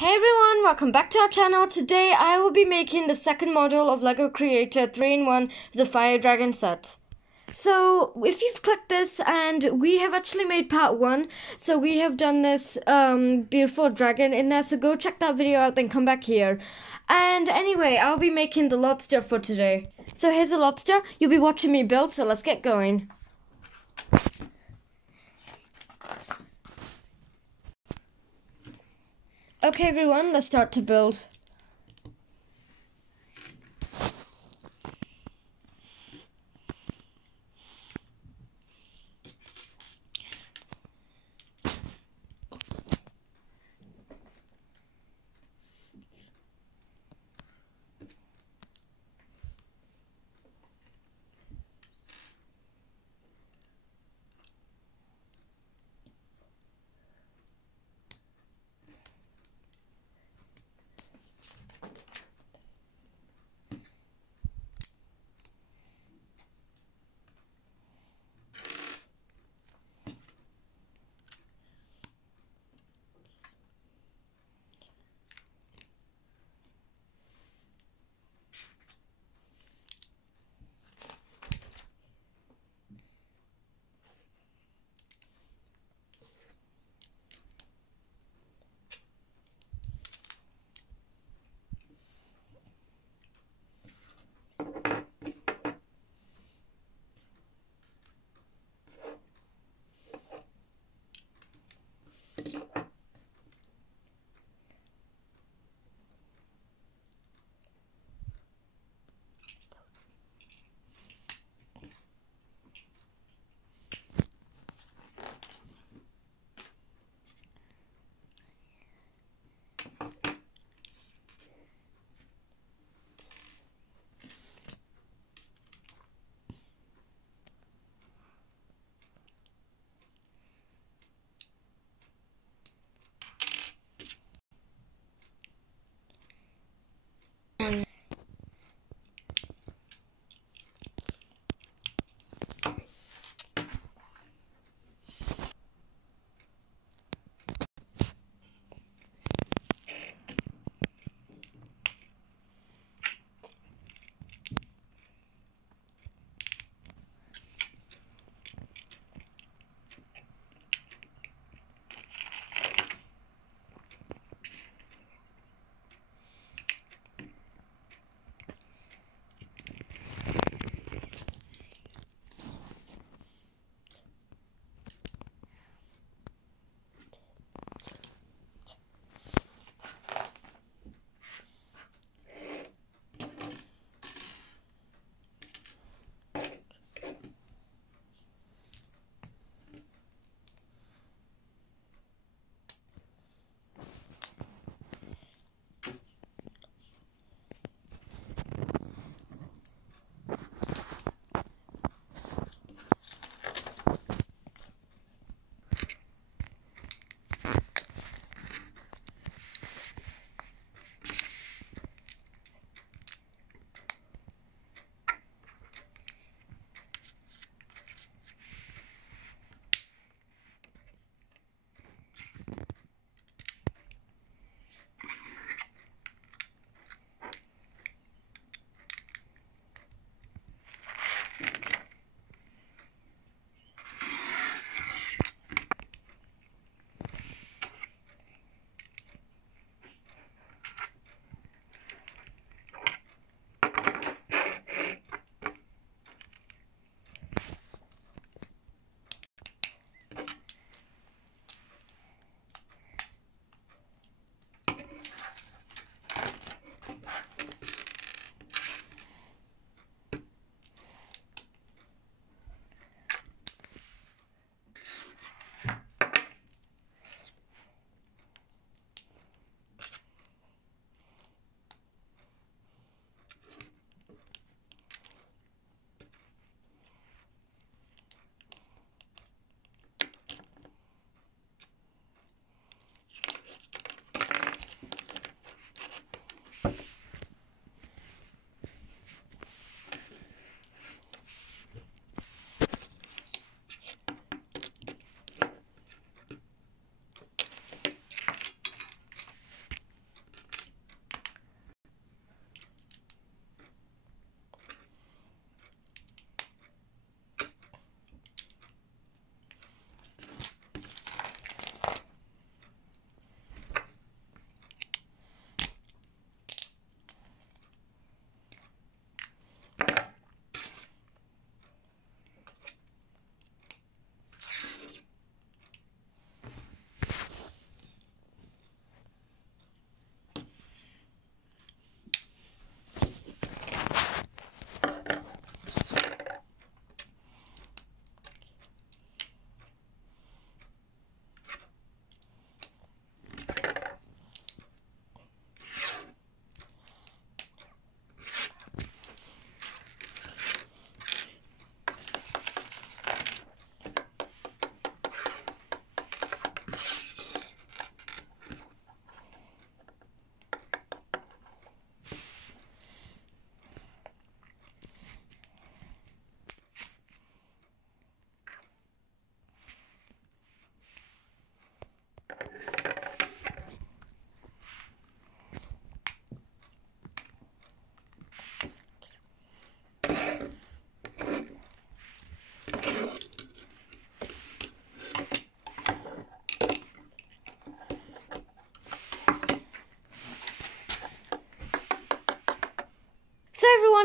Hey everyone, welcome back to our channel. Today I will be making the second model of LEGO Creator 3-in-1 the Fire Dragon set. So if you've clicked this, and we have actually made part 1, so we have done this beautiful dragon in there, so go check that video out, then come back here. And anyway, I'll be making the lobster for today. So here's the lobster, you'll be watching me build, so let's get going. Okay everyone, let's start to build.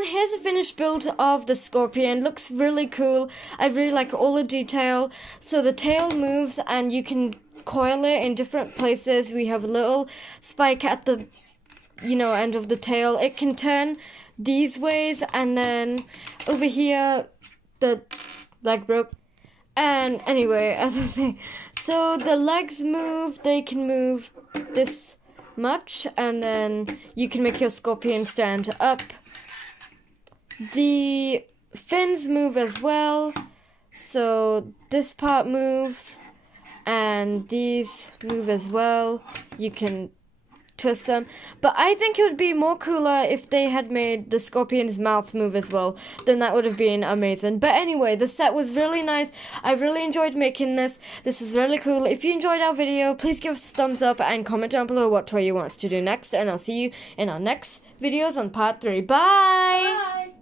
here's a finished build of the Scorpion. Looks really cool. I really like all the detail. So the tail moves and you can coil it in different places. We have a little spike at the, end of the tail. It can turn these ways, and then over here the leg broke. And anyway, as I say, so the legs move. They can move this much, and then you can make your Scorpion stand up. The fins move as well, so this part moves and these move as well. You can twist them, but I think it would be more cooler if they had made the Scorpion's mouth move as well. Then that would have been amazing. But anyway, the set was really nice. I really enjoyed making this. This is really cool. If you enjoyed our video, please give us a thumbs up and comment down below what toy you want us to do next, and I'll see you in our next videos on part 3. Bye! Bye!